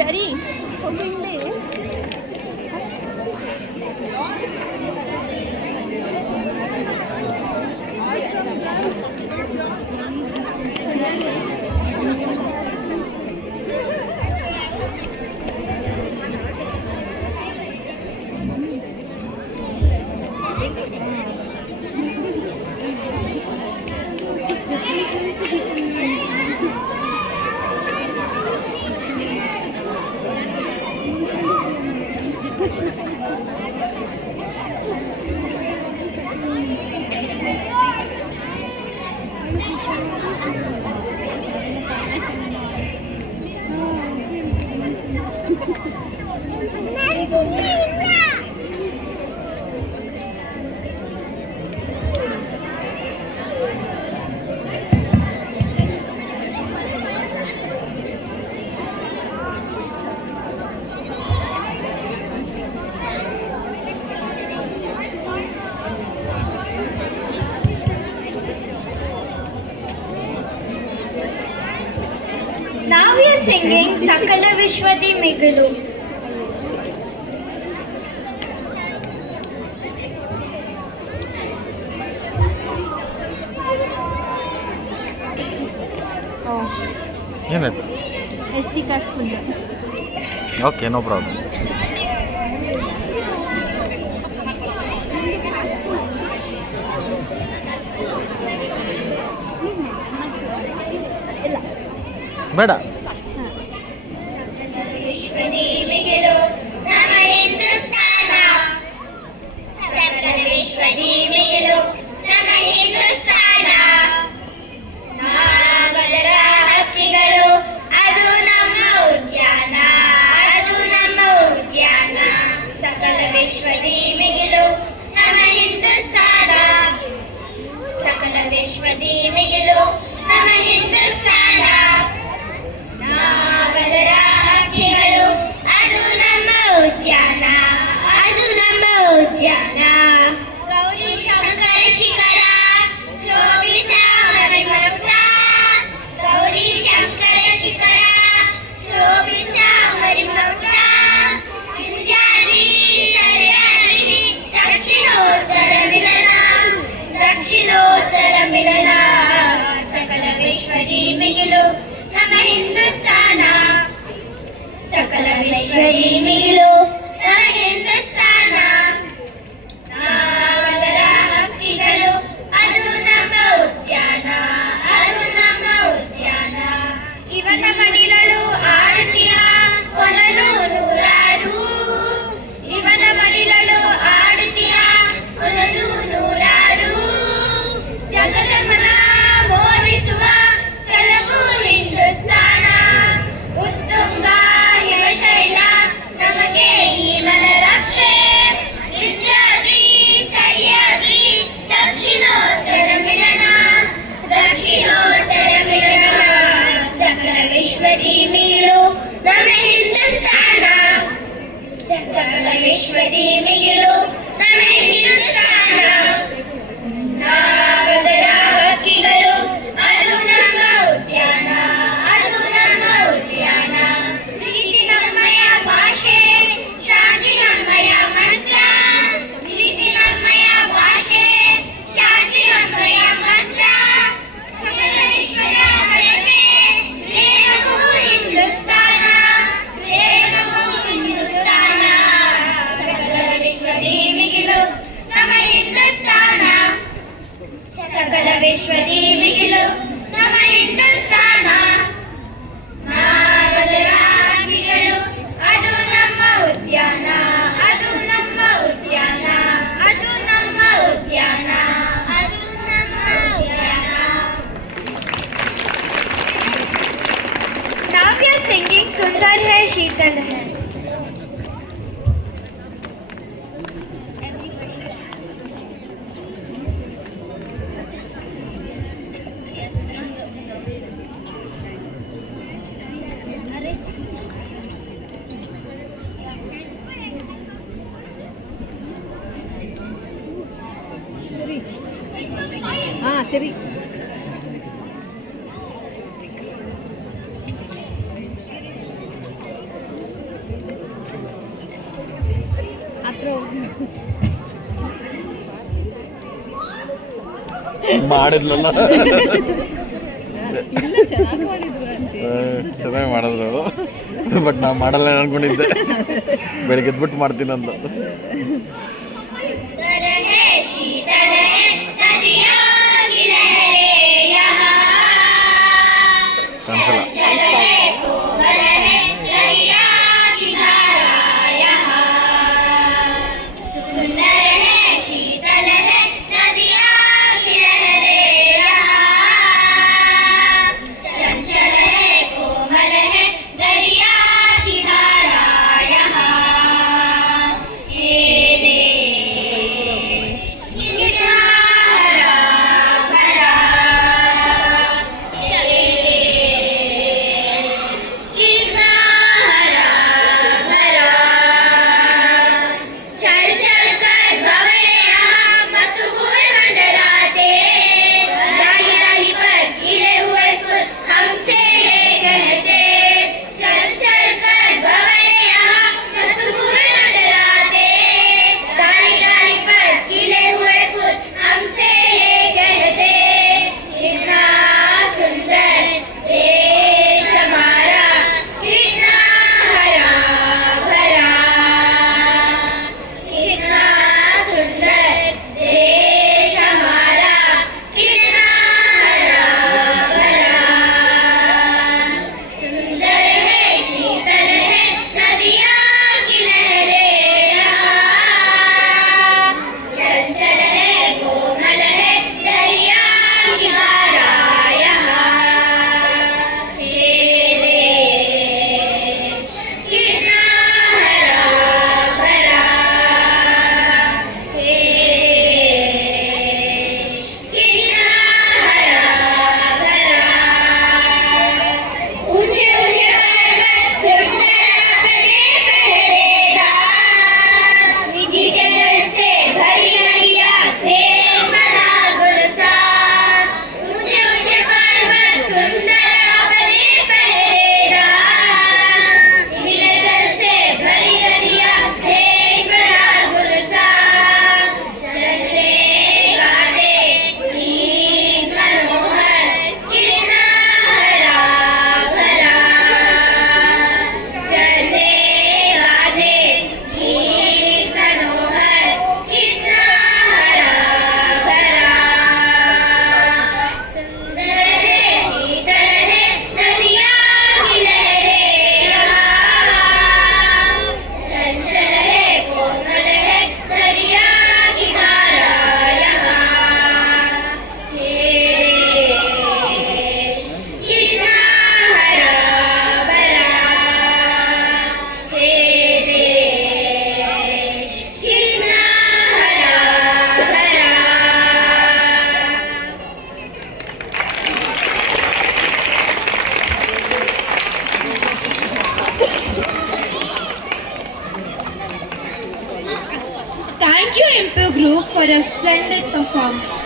ಚರಿ ಹೋಗಿಂದೆ Now we are singing Sakala Vishwati Migilu. ಏನದು SD card full okay no problem ಬೇಡ ವಿಶ್ವದಿ ಮಿಗಿಲು ನಮ್ಮ ಹಿಂದೂಸ್ತಾನ ಸಕಲ ವಿಶ್ವದಿ ಮಿಗಿಲು ನಮ್ಮ ಹಿಂದೂಸ್ತಾನ ನಾವೆಲ್ಲರ ಹಕ್ಕಿಗಳು ಅದು ನಮ್ಮ ಉದ್ಯಾನ ಅದು ನಮ್ಮ ಉದ್ಯಾನ ಸಕಲ ವಿಶ್ವದಿ ಮಿಗಿಲು ನಮ್ಮ ಹಿಂದೂಸ್ತಾನ ಸಕಲ ವಿಶ್ವದಿ ಮಿಗಿಲು ನಮ್ಮ ಹಿಂದೂಸ್ತಾನ ನಾವೆಲ್ಲರ ಹಕ್ಕಿಗಳು ಅದು ನಮ್ಮ ಉದ್ಯಾನ ಅದು ನಮ್ಮ ಉದ್ಯಾನ ಗೌರಿ ಶಂಕರ ಶಿಖರ ಶೋಭಿಸ ಮರಿಮರುಳ ಗೌರಿ ಶಂಕರ ಶಿಖರ ಶೋಭಿಸ ಮರಿಮರುಳ ವಿಂಧ್ಯಾದ್ರಿ ಸಹ್ಯಾದ್ರಿ ದಕ್ಷಿಣೋತ್ತರ ಮಿಲನ ದಕ್ಷಿಣೋತ್ತರ ಮಿಲನ ಸಕಲ ವಿಶ್ವದಿ ಮಿಗಿಲು ನಮ್ಮ ಹಿಂದೂಸ್ತಾನ ಸಕಲ ವಿಶ್ವದಿ ಮಿಗಿಲು ನಮ್ಮ ಹಿಂದೂಸ್ತಾನ ನಾವೆಲ್ಲರ ಹಕ್ಕಿಗಳು ಅದು ನಮ್ಮ ಉದ್ಯಾನ ಅದು ನಮ್ಮ ಉದ್ಯಾನ ಇವನ ಮಡಿಲಲು ಆಡುತ್ತೀಯ ಒಲಲು ನೂರಾರು ಇವನ ಮಡಿಲಲು ಆಡುತ್ತೀಯ ಒಲಲು ನೂರಾರು ಜಗದ ಮನ ಮೋಹಿಸುವ ಚಲವು ಹಿಂದೂಸ್ತಾನ ಉತ್ತುಂಗ ಹಿಮಶೈಲ ನಮಗೆ ಈ ಮನರಕ್ಷೆ ವಿಂಧ್ಯಾದ್ರಿ ಸಹ್ಯಾದ್ರಿ ದಕ್ಷಿಣೋತ್ತರ ಮಿಲನ ದಕ್ಷಿಣೋತ್ತರ ಮಿಲನ ಸಕಲ ವಿಶ್ವದಿ ಮಿಗಿಲು ನಮ್ಮ ಹಿಂದೂಸ್ತಾನ ಸಕಲ ವಿಶ್ವದಿ ಮಿಗಿಲು ನಮ್ಮ ಹಿಂದೂಸ್ತಾನ ನಾವೆಲ್ಲರ ಹಕ್ಕಿಗಳು ಅದು ನಮ್ಮ ಉದ್ಯಾನ ಅದು ನಮ್ಮ ಉದ್ಯಾನ ಪ್ರೀತಿ ನಮ್ಮಯ ಭಾಷೆ ಶಾಂತಿ ನಮ್ಮಯ ಮಂತ್ರ ಪ್ರೀತಿ ನಮ್ಮಯ ಭಾಷೆ ಶಾಂತಿ ನಮ್ಮಯ ಮಂತ್ರ ಸಕಲ ವಿಶ್ವದ ಜಯಕ್ಕೆ ಪ್ರೇರಕೂ ಹಿಂದೂಸ್ತಾನ ಪ್ರೇರಕೂ ಹಿಂದೂಸ್ತಾನ ಸಕಲ ವಿಶ್ವದಿ ಮಿಗಿಲು ನಮ್ಮ ಹಿಂದೂಸ್ತಾನ ಸಕಲ ವಿಶ್ವದಿ ಮಿಗಿಲು ನಮ್ಮ ಹಿಂದೂಸ್ತಾನ ನಾವೆಲ್ಲರ ಹಕ್ಕಿಗಳು ಅದು ನಮ್ಮ ಉದ್ಯಾನ ಅದು ನಮ್ಮ ಉದ್ಯಾನ ಅದು ನಮ್ಮ ಉದ್ಯಾನ ಅದು ನಮ್ಮ ಉದ್ಯಾನ. Now we are singing Sundar hai Sheetal hai. ಸರಿ ಮಾಡಿದ್ಲಲ್ಲ ಇಲ್ಲ ಚೆನ್ನಾಗಿ ಮಾಡಿದ್ರು ಆಂಟಿ. ಚೆನ್ನಾಗಿ ಮಾಡಿದ್ರು ಬಟ್ ನಾವು ಮಾಡಲ್ಲ ಅನ್ಕೊಂಡಿದ್ದೆ ಬೆಳಿಗ್ಗೆ ಎದ್ಬಿಟ್ಟು ಮಾಡ್ತೀನಿ ಅಂತ सुंदर है शीतल है नदियाँ की लहरें यहाँ ಕನ್ಸಲ್ಲ चल है कोमल है दरिया की धारा यहाँ सुंदर है शीतल है नदियाँ की लहरें यहाँ चंचल है कोमल है दरिया की धारा यहाँ ये देश कितना हरा भरा चले कितना हरा भरा चल चल कर भंवरे यहाँ मस्त हुए मंडराते डाली डाली पर खिले हुए फूल हमसे ये कहते चल चल कर भंवरे यहाँ मस्त हुए मंडराते डाली डाली पर खिले हुए फूल हमसे ये कहते कितना सुंदर देश हमारा कितना हरा भरा कितना सुंदर देश हमारा कितना हरा भरा सुंदर है शीतल है नदियाँ की लहरें यहाँ चंचल है कोमल है दरिया की धारा यहाँ ये देश कितना हरा भरा ये देश कितना हरा भरा ऊंचे ऊंचे पर्वत सुंदर अपने पहरेदार मिट्टी के जल से भरी नदियाँ देश बना गुलजार ऊंचे ऊंचे पर्वत सुंदर अपने पहरेदार मिले जल से भरी नदियाँ देश बना गुलजार चलने गाने गीत मनोहर कितना हरा भरा चलने गाने गीत मनोहर कितना हरा भरा सुंदर है शीतल है नदियाँ की लहरें यहाँ चंचल है कोमल है दरिया की धारा यहाँ ये देश कितना हरा भरा ये देश कितना हरा भरा Thank you, Impu Group, for a splendid performance.